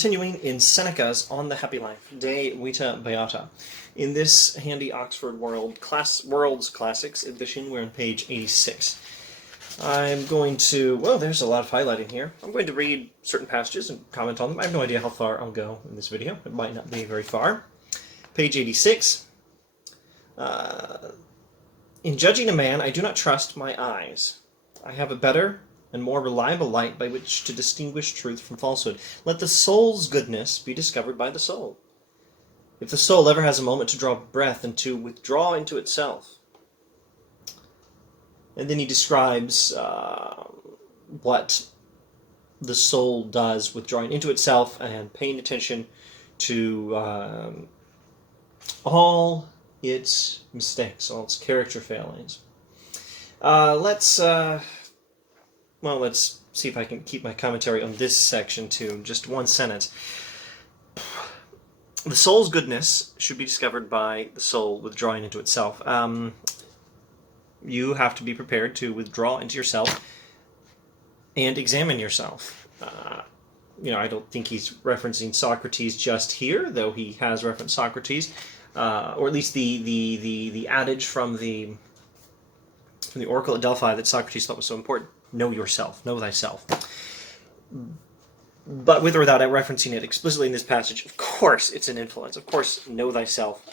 continuing in Seneca's On the Happy Life, De Vita Beata. In this handy Oxford World's Classics edition, we're on page 86. I'm going to, well, there's a lot of highlighting here. I'm going to read certain passages and comment on them. I have no idea how far I'll go in this video. It might not be very far. Page 86. In judging a man, I do not trust my eyes. I have a better and more reliable light by which to distinguish truth from falsehood. Let the soul's goodness be discovered by the soul. If the soul ever has a moment to draw breath and to withdraw into itself. And then he describes what the soul does withdrawing into itself and paying attention to all its mistakes, all its character failings. Let's see if I can keep my commentary on this section to just one sentence. The soul's goodness should be discovered by the soul withdrawing into itself. You have to be prepared to withdraw into yourself and examine yourself. I don't think he's referencing Socrates just here, though he has referenced Socrates, or at least the adage from the oracle at Delphi that Socrates thought was so important. Know yourself, know thyself. But with or without referencing it explicitly in this passage, of course it's an influence. Of course, know thyself.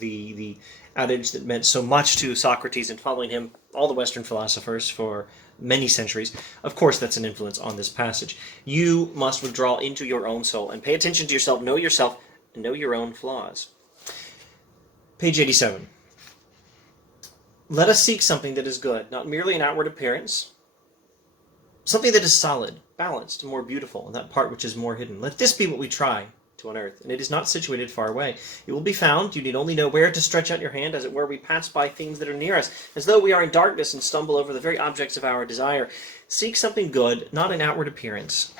The adage that meant so much to Socrates and following him, all the Western philosophers for many centuries, of course that's an influence on this passage. You must withdraw into your own soul and pay attention to yourself, and know your own flaws. Page 87. Let us seek something that is good, not merely an outward appearance, something that is solid, balanced, and more beautiful, and that part which is more hidden. Let this be what we try to unearth, and it is not situated far away. It will be found. You need only know where to stretch out your hand, as it were. We pass by things that are near us, as though we are in darkness and stumble over the very objects of our desire. Seek something good, not an outward appearance,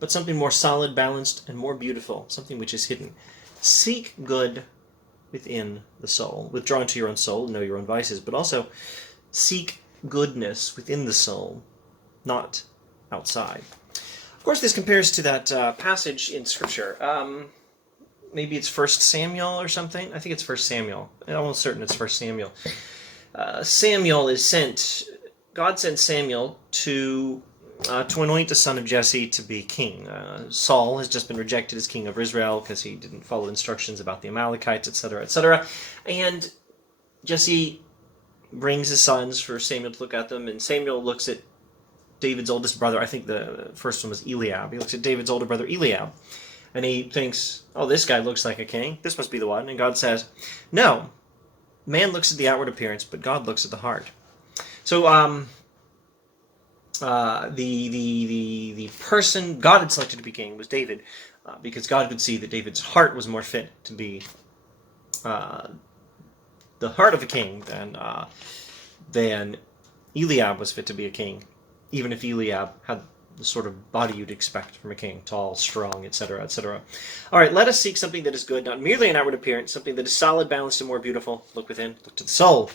but something more solid, balanced, and more beautiful, something which is hidden. Seek good within the soul. Withdraw into your own soul, know your own vices, but also seek goodness within the soul, not outside. Of course, this compares to that passage in Scripture. Maybe it's 1 Samuel or something. I think it's 1 Samuel. I'm almost certain it's 1 Samuel. Samuel is sent. God sent Samuel to anoint the son of Jesse to be king. Saul has just been rejected as king of Israel because he didn't follow instructions about the Amalekites, etc., etc. And Jesse brings his sons for Samuel to look at them, and Samuel looks at David's oldest brother. I think the first one was Eliab. He looks at David's older brother Eliab, and he thinks, oh, this guy looks like a king. This must be the one. And God says, no, man looks at the outward appearance, but God looks at the heart. So the person God had selected to be king was David, because God could see that David's heart was more fit to be the heart of a king than Eliab was fit to be a king, even if Eliab had the sort of body you'd expect from a king, tall, strong, etc., etc. All right, let us seek something that is good, not merely an outward appearance, something that is solid, balanced, and more beautiful. Look within, look to the soul.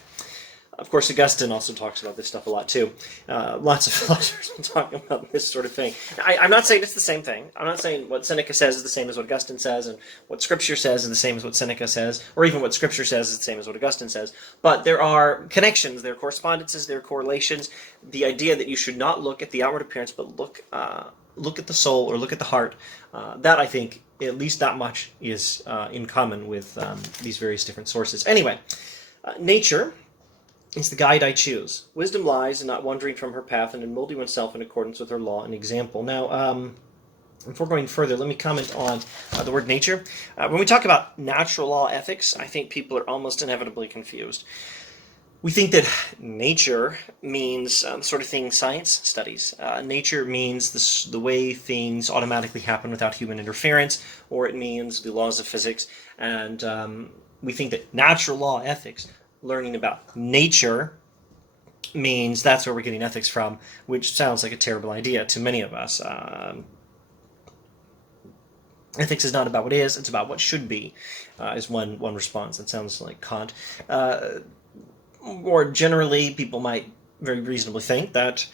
Of course, Augustine also talks about this stuff a lot, too. Lots of philosophers will talk about this sort of thing. I'm not saying it's the same thing. I'm not saying what Seneca says is the same as what Augustine says, and what Scripture says is the same as what Seneca says, or even what Scripture says is the same as what Augustine says. But there are connections, there are correspondences, there are correlations. The idea that you should not look at the outward appearance, but look at the soul or look at the heart, that, I think, at least that much is in common with these various different sources. Anyway, nature is the guide I choose. Wisdom lies in not wandering from her path and in molding oneself in accordance with her law and example. Now, before going further, let me comment on the word nature. When we talk about natural law ethics, I think people are almost inevitably confused. We think that nature means the sort of thing science studies. Nature means the way things automatically happen without human interference, or it means the laws of physics. And we think that natural law ethics, learning about nature, means that's where we're getting ethics from, which sounds like a terrible idea to many of us. Ethics is not about what is, it's about what should be, is one response. That sounds like Kant. More generally, people might very reasonably think that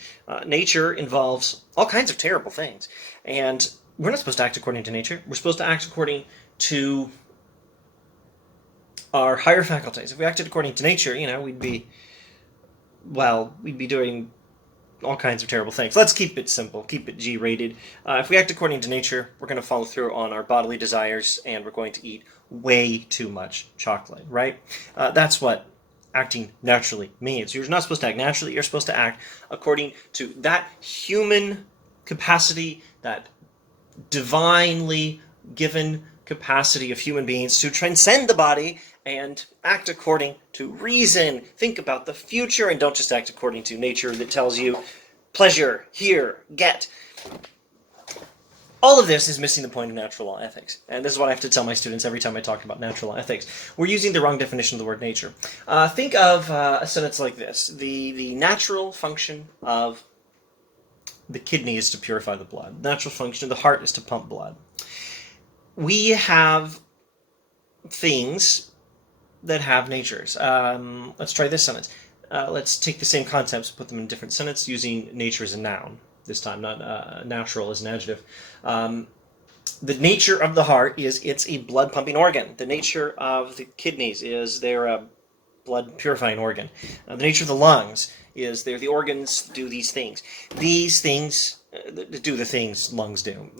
nature involves all kinds of terrible things. And we're not supposed to act according to nature. We're supposed to act according to our higher faculties. If we acted according to nature, we'd be doing all kinds of terrible things. Let's keep it simple, keep it G-rated. If we act according to nature, we're going to follow through on our bodily desires, and we're going to eat way too much chocolate, right? That's what acting naturally means. You're not supposed to act naturally. You're supposed to act according to that human capacity, that divinely given capacity of human beings to transcend the body and act according to reason. Think about the future and don't just act according to nature that tells you pleasure, here, get. All of this is missing the point of natural law ethics. And this is what I have to tell my students every time I talk about natural law ethics. We're using the wrong definition of the word nature. Think of a sentence like this. The natural function of the kidney is to purify the blood. The natural function of the heart is to pump blood. We have things that have natures. Let's try this sentence. Let's take the same concepts, put them in a different sentence using nature as a noun. This time, not natural as an adjective. The nature of the heart is it's a blood-pumping organ. The nature of the kidneys is they're a blood-purifying organ. The nature of the lungs is they're the organs that do these things. These things do the things lungs do.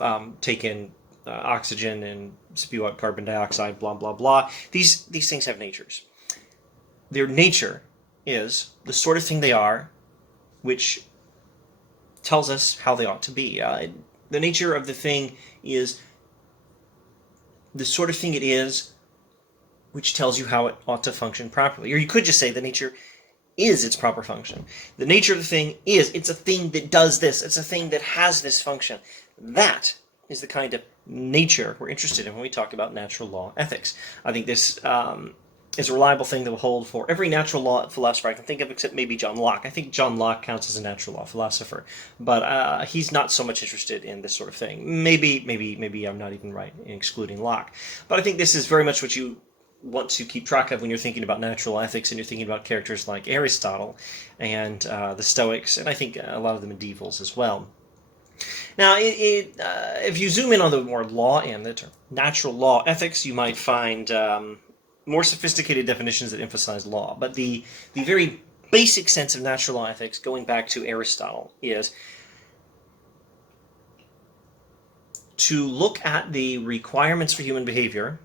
Take in oxygen and spew out carbon dioxide, blah, blah, blah. These things have natures. Their nature is the sort of thing they are, which tells us how they ought to be. The nature of the thing is the sort of thing it is, which tells you how it ought to function properly. Or you could just say the nature is its proper function. The nature of the thing is, it's a thing that does this. It's a thing that has this function. That is the kind of nature we're interested in when we talk about natural law ethics. I think this is a reliable thing that will hold for every natural law philosopher I can think of, except maybe John Locke. I think John Locke counts as a natural law philosopher, but he's not so much interested in this sort of thing. Maybe I'm not even right in excluding Locke. But I think this is very much what you want to keep track of when you're thinking about natural ethics and you're thinking about characters like Aristotle and the Stoics, and I think a lot of the medievals as well. Now, if you zoom in on the more law end, the natural law ethics, you might find more sophisticated definitions that emphasize law. But the very basic sense of natural law ethics, going back to Aristotle, is to look at the requirements for human behavior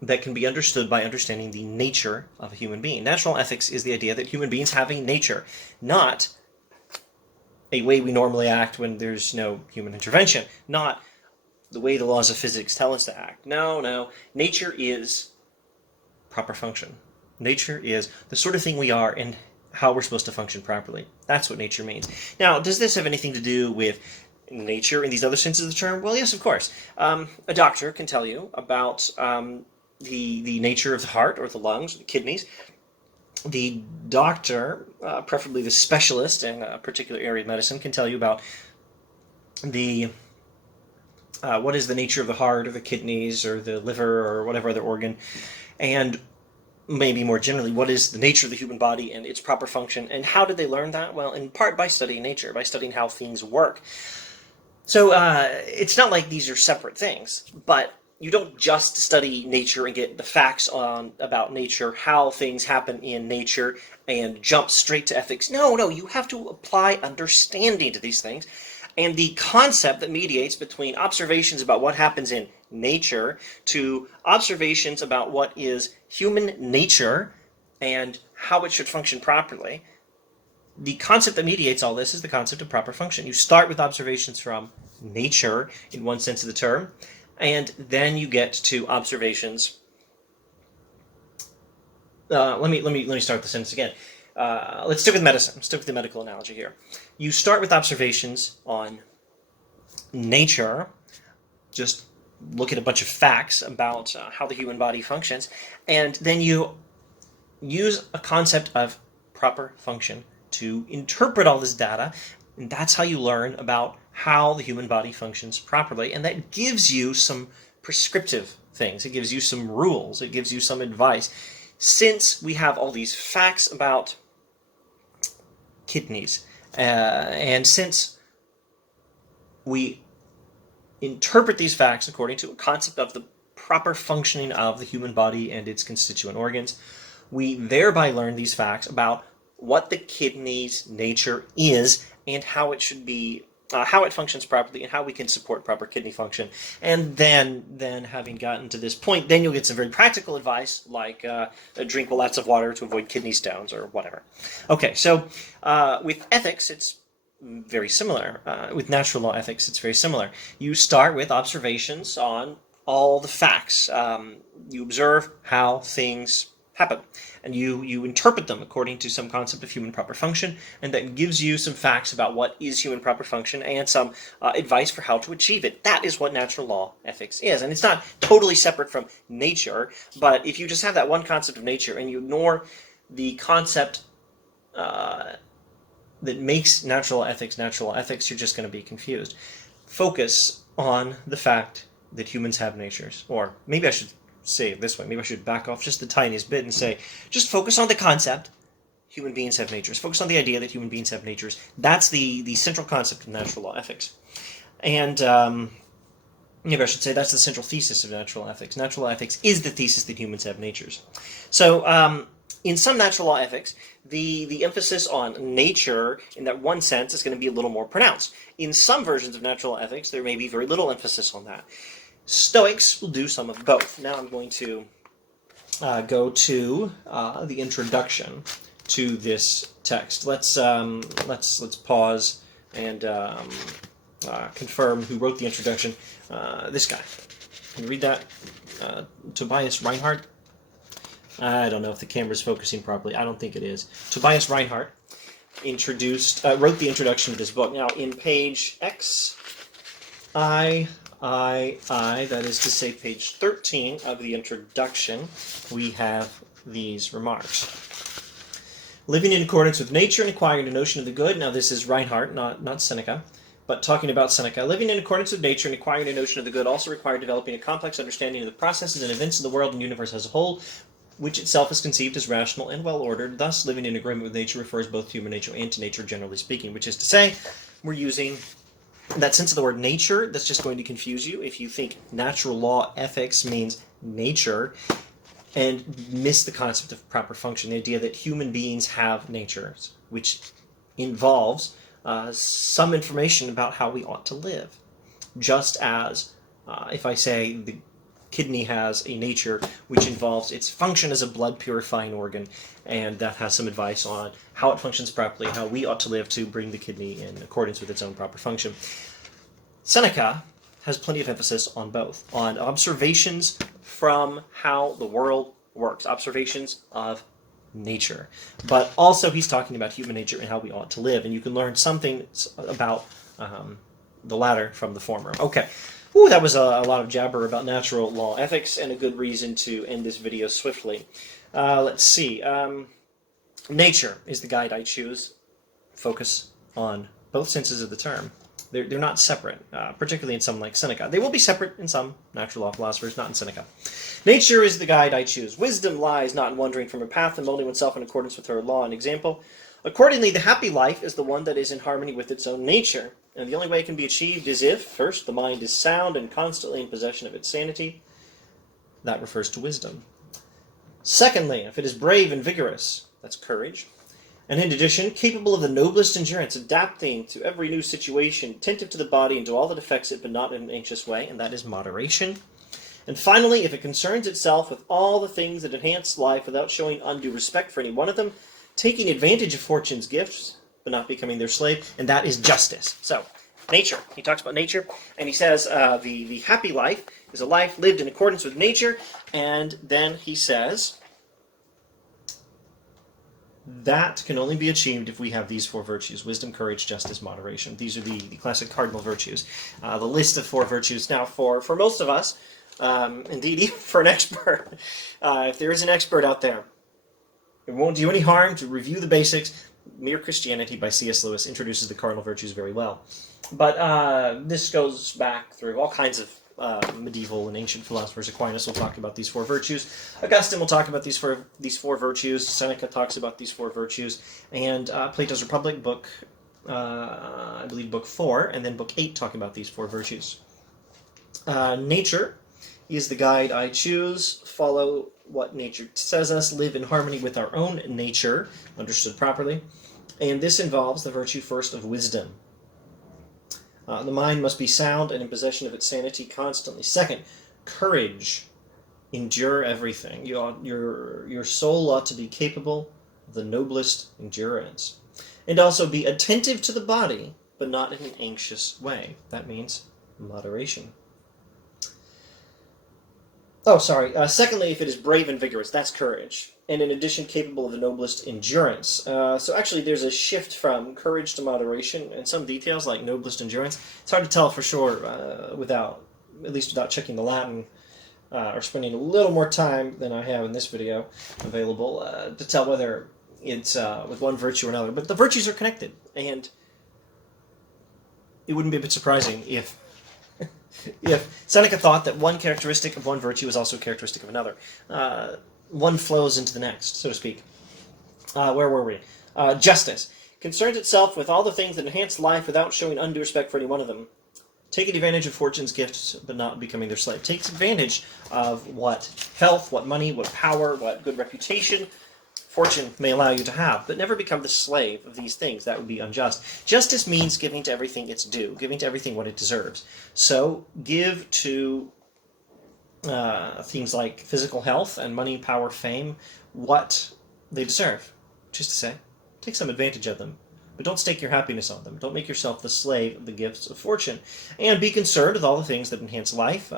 that can be understood by understanding the nature of a human being. Natural ethics is the idea that human beings have a nature, not a way we normally act when there's no human intervention, not the way the laws of physics tell us to act. No. Nature is proper function. Nature is the sort of thing we are and how we're supposed to function properly. That's what nature means. Now, does this have anything to do with nature in these other senses of the term? Well, yes, of course. A doctor can tell you about the nature of the heart or the lungs or the kidneys. The doctor, preferably the specialist in a particular area of medicine, can tell you about the what is the nature of the heart or the kidneys or the liver or whatever other organ, and maybe more generally, what is the nature of the human body and its proper function. And how did they learn that? Well, in part by studying nature, by studying how things work. So it's not like these are separate things, but you don't just study nature and get the facts about nature, how things happen in nature, and jump straight to ethics. No, you have to apply understanding to these things. And the concept that mediates between observations about what happens in nature to observations about what is human nature and how it should function properly, the concept that mediates all this is the concept of proper function. You start with observations from nature in one sense of the term, and then you get to observations. Let me start the sentence again. Let's stick with medicine. Let's stick with the medical analogy here. You start with observations on nature, just look at a bunch of facts about how the human body functions, and then you use a concept of proper function to interpret all this data, and that's how you learn about how the human body functions properly, and that gives you some prescriptive things. It gives you some rules. It gives you some advice. Since we have all these facts about kidneys, and since we interpret these facts according to a concept of the proper functioning of the human body and its constituent organs. We thereby learn these facts about what the kidney's nature is and how it should be, how it functions properly, and how we can support proper kidney function. And then having gotten to this point, then you'll get some very practical advice, like drink lots of water to avoid kidney stones or whatever. Okay, so with ethics, it's very similar. With natural law ethics, it's very similar. You start with observations on all the facts. You observe how things happen, and you interpret them according to some concept of human proper function, and that gives you some facts about what is human proper function and some advice for how to achieve it. That is what natural law ethics is, and it's not totally separate from nature, but if you just have that one concept of nature and you ignore the concept that makes natural ethics, you're just going to be confused. Focus on the fact that humans have natures. Or maybe I should say it this way. Maybe I should back off just the tiniest bit and say, just focus on the concept human beings have natures. Focus on the idea that human beings have natures. That's the central concept of natural law ethics. And maybe I should say that's the central thesis of natural ethics. Natural law ethics is the thesis that humans have natures. So in some natural law ethics, the emphasis on nature in that one sense is going to be a little more pronounced. In some versions of natural law ethics, there may be very little emphasis on that. Stoics will do some of both. Now I'm going to go to the introduction to this text. Let's pause and confirm who wrote the introduction. This guy. Can you read that? Tobias Reinhardt. I don't know if the camera's focusing properly. I don't think it is. Tobias Reinhardt wrote the introduction to this book. Now, in page XIII, that is to say page 13 of the introduction, we have these remarks. Living in accordance with nature and acquiring a notion of the good. Now, this is Reinhardt, not Seneca, but talking about Seneca. Living in accordance with nature and acquiring a notion of the good also required developing a complex understanding of the processes and events of the world and universe as a whole, which itself is conceived as rational and well-ordered. Thus, living in agreement with nature refers both to human nature and to nature generally speaking, which is to say, we're using that sense of the word nature. That's just going to confuse you if you think natural law ethics means nature and miss the concept of proper function, the idea that human beings have natures, which involves some information about how we ought to live. Just as if I say the kidney has a nature which involves its function as a blood purifying organ, and that has some advice on how it functions properly, how we ought to live to bring the kidney in accordance with its own proper function. Seneca has plenty of emphasis on both, on observations from how the world works, observations of nature. But also he's talking about human nature and how we ought to live, and you can learn something about the latter from the former. Okay. Ooh, that was a lot of jabber about natural law ethics, and a good reason to end this video swiftly. Let's see. Nature is the guide I choose. Focus on both senses of the term. They're not separate, particularly in some like Seneca. They will be separate in some natural law philosophers, not in Seneca. Nature is the guide I choose. Wisdom lies not in wandering from her path and molding oneself in accordance with her law and example. Accordingly, the happy life is the one that is in harmony with its own nature, and the only way it can be achieved is if, first, the mind is sound and constantly in possession of its sanity. That refers to wisdom. Secondly, if it is brave and vigorous, that's courage. And in addition, capable of the noblest endurance, adapting to every new situation, attentive to the body and to all that affects it, but not in an anxious way, and that is moderation. And finally, if it concerns itself with all the things that enhance life without showing undue respect for any one of them, taking advantage of fortune's gifts, but not becoming their slave, and that is justice. So, nature. He talks about nature, and he says the happy life is a life lived in accordance with nature, and then he says that can only be achieved if we have these four virtues: wisdom, courage, justice, moderation. These are the classic cardinal virtues. The list of four virtues. Now, for most of us, indeed, even for an expert, if there is an expert out there, it won't do any harm to review the basics. Mere Christianity by C.S. Lewis introduces the cardinal virtues very well. But this goes back through all kinds of medieval and ancient philosophers. Aquinas will talk about these four virtues. Augustine will talk about these four virtues. Seneca talks about these four virtues. And Plato's Republic, I believe book 4, and then book 8 talk about these four virtues. Nature is the guide I choose. Follow what nature says us. Live in harmony with our own nature, understood properly. And this involves the virtue first of wisdom. The mind must be sound and in possession of its sanity constantly. Second, courage. Endure everything. Your soul ought to be capable of the noblest endurance. And also be attentive to the body, but not in an anxious way. That means moderation. Oh, sorry. Secondly, if it is brave and vigorous, that's courage. And in addition, capable of the noblest endurance. So actually, there's a shift from courage to moderation, and some details like noblest endurance. It's hard to tell for sure without checking the Latin, or spending a little more time than I have in this video available to tell whether it's with one virtue or another. But the virtues are connected, and it wouldn't be a bit surprising if Seneca thought that one characteristic of one virtue is also a characteristic of another. One flows into the next, so to speak. Where were we? Justice. Concerns itself with all the things that enhance life without showing undue respect for any one of them. Taking advantage of fortune's gifts, but not becoming their slave. Takes advantage of what health, what money, what power, what good reputation fortune may allow you to have, but never become the slave of these things. That would be unjust. Justice means giving to everything its due, giving to everything what it deserves. So give to things like physical health and money, power, fame, what they deserve. Just to say, take some advantage of them, but don't stake your happiness on them. Don't make yourself the slave of the gifts of fortune. And be concerned with all the things that enhance life.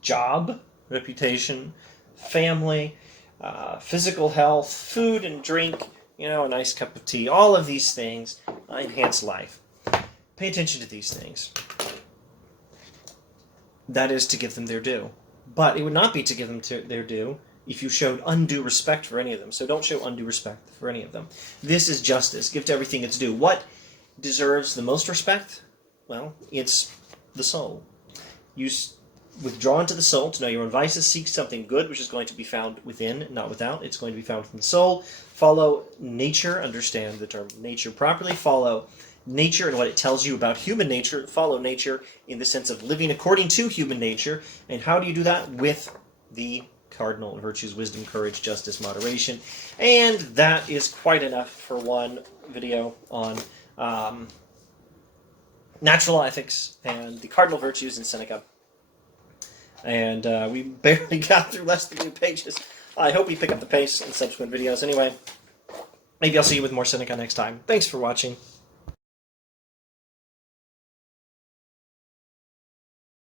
Job, reputation, family, physical health, food and drink, a nice cup of tea. All of these things enhance life. Pay attention to these things. That is to give them their due. But it would not be to give them their due if you showed undue respect for any of them. So don't show undue respect for any of them. This is justice. Give to everything its due. What deserves the most respect? Well, it's the soul. You withdraw into the soul to know your own vices. Seek something good, which is going to be found within, not without. It's going to be found within the soul. Follow nature. Understand the term nature properly. Follow nature and what it tells you about human nature. Follow nature in the sense of living according to human nature. And how do you do that? With the cardinal virtues: wisdom, courage, justice, moderation. And that is quite enough for one video on natural ethics and the cardinal virtues in Seneca. And we barely got through less than 2 pages. I hope you pick up the pace in subsequent videos. Anyway, maybe I'll see you with more Seneca next time. Thanks for watching.